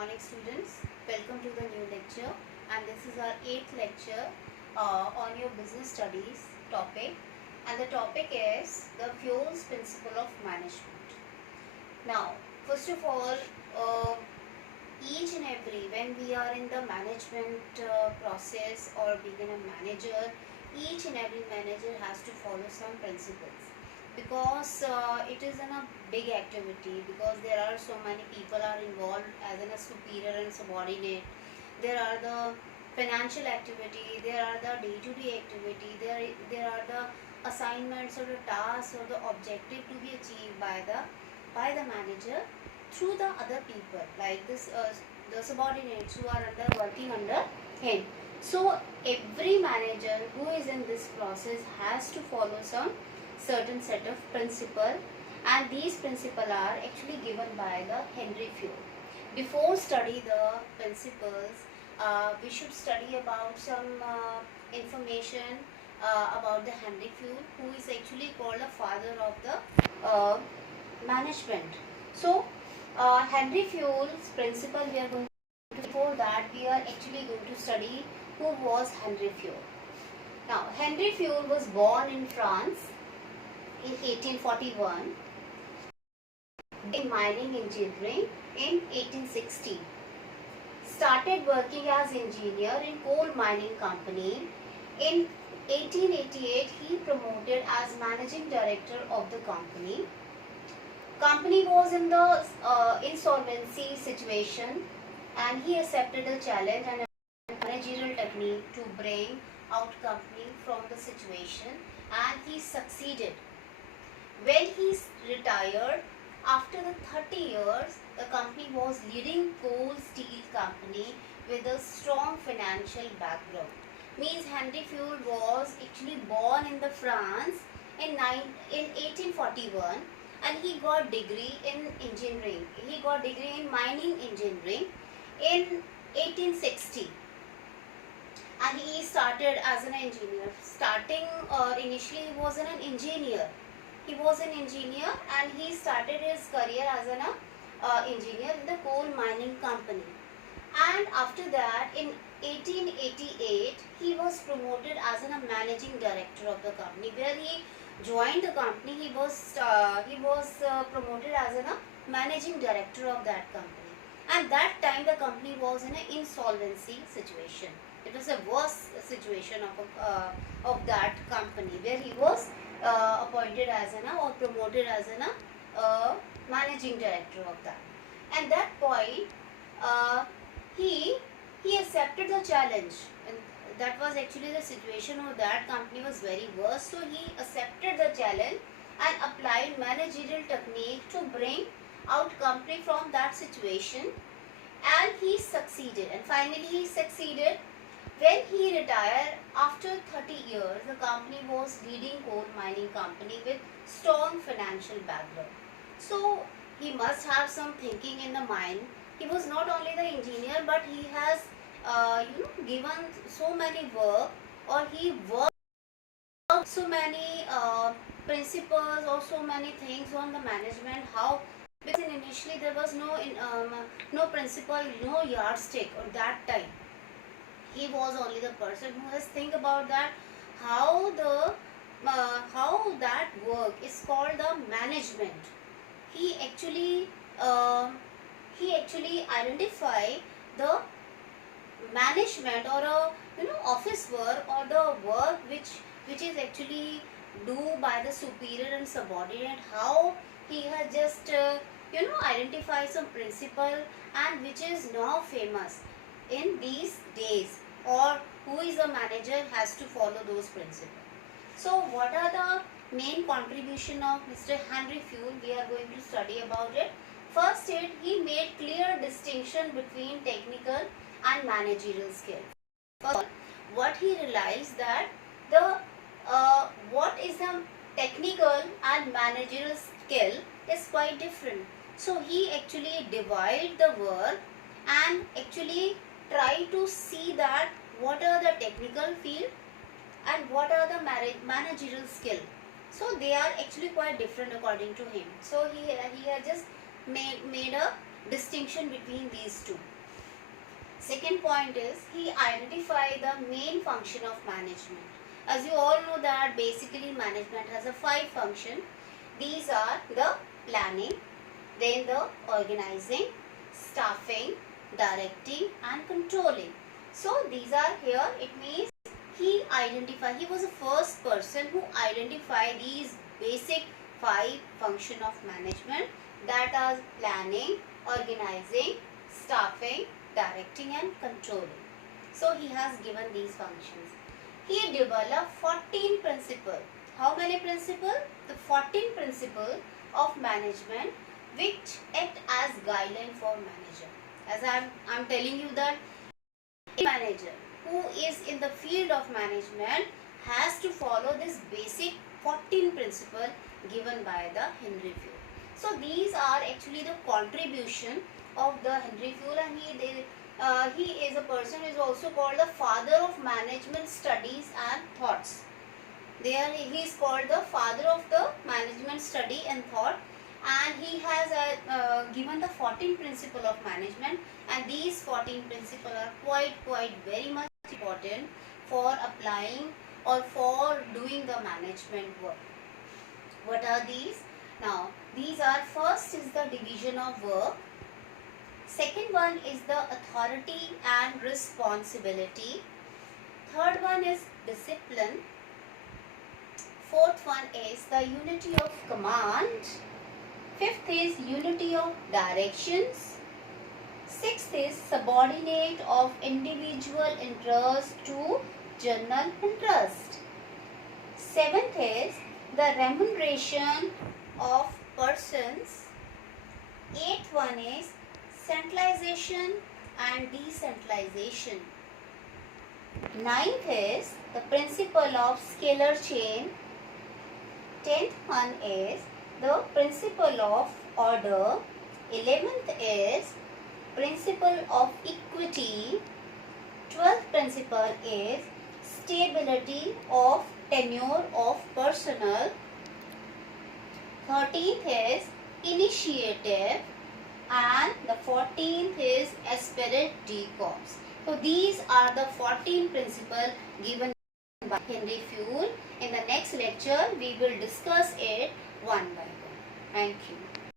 morning students. Welcome to the new lecture, and this is our 8th lecture on your business studies topic, and the topic is the fuels principle of management. Now, first of all, each and every when we are in the management process or being a manager, each and every manager has to follow some principles because it is in a big activity, because there are so many people are involved as in a superior and subordinate. There are the financial activity, there are the day-to-day activity, there are the assignments or the tasks or the objective to be achieved by the manager through the other people, like this the subordinates who are working under him. So every manager who is in this process has to follow some certain set of principle, and these principles are actually given by the Henry Ford. Before study the principles, we should study about some information about the Henry Ford, who is actually called the father of the management. So Henry Ford's principle we are going to, before that we are actually going to study who was Henry Ford. Now Henry Ford was born in France in 1841, in mining engineering in 1860. Started working as engineer in coal mining company. In 1888 he promoted as managing director of the company. Company was in the insolvency situation, and he accepted a challenge and a managerial technique to bring out company from the situation, and he succeeded. When he retired, after the 30 years, the company was leading coal steel company with a strong financial background. Means Henry Ford was actually born in the France in 1841, and he got degree in engineering. He got degree in mining engineering in 1860. And he started as an engineer. Starting initially he was an engineer. He was an engineer and he started his career as an engineer in the coal mining company. And after that, in 1888, he was promoted as a managing director of the company. Where he joined the company, he was promoted as a managing director of that company. And that time the company was in an insolvency situation. It was a worse situation of that company, where he was appointed as an or promoted as an managing director of that. At that point, uh, he accepted the challenge, and that was actually the situation of that company was very worse. So he accepted the challenge and applied managerial technique to bring out company from that situation, and he succeeded. And finally he succeeded. When he retired after 30 years, the company was leading coal mining company with strong financial background. So he must have some thinking in the mind. He was not only the engineer, but he has given so many work, or he worked so many principles or so many things on the management. How, because initially there was no principle, no yardstick on that time. He was only the person who has think about that, how that work is called the management. He actually identify the management, or a office work, or the work which is actually do by the superior and subordinate, how he has just identify some principle, and which is now famous in these days, or who is a manager has to follow those principles. So what are the main contribution of Mr. Henry Ford? We are going to study about it. First, he made clear distinction between technical and managerial skill. First, what he realized that the what is the technical and managerial skill is quite different. So he actually divide the work and actually try to see that what are the technical field and what are the managerial skill. So they are actually quite different according to him. So he had just made a distinction between these two. Second point is he identified the main function of management. As you all know that basically management has a 5 function. These are the planning, then the organizing, staffing, directing and controlling. So these are here, it means he was the first person who identified these basic 5 function of management, that are planning, organizing, staffing, directing and controlling. So he has given these functions. He developed 14 principles. How many principles? The 14 principles of management which act as guideline for manager. As I'm telling you that a manager who is in the field of management has to follow this basic 14 principle given by the Henry Fayol. So these are actually the contribution of the Henry Fayol, and he is a person who is also called the father of management studies and thoughts. There he is called the father of the management study and thought, and he has given the 14 principle of management, and these 14 principles are quite very much important for applying or for doing the management work. What are these? Now these are, first is the division of work, second one is the authority and responsibility, third one is discipline, fourth one is the unity of command, fifth is unity of directions, sixth is subordinate of individual interest to general interest, seventh is the remuneration of persons, eighth one is centralization and decentralization, ninth is the principle of scalar chain, 10th one is the principle of order, 11th is principle of equity, 12th principle is stability of tenure of personnel, 13th is initiative, and the 14th is aspirate de corps. So these are the 14 principles given by Henry Fayol. In the next lecture we will discuss it one by one. Thank you.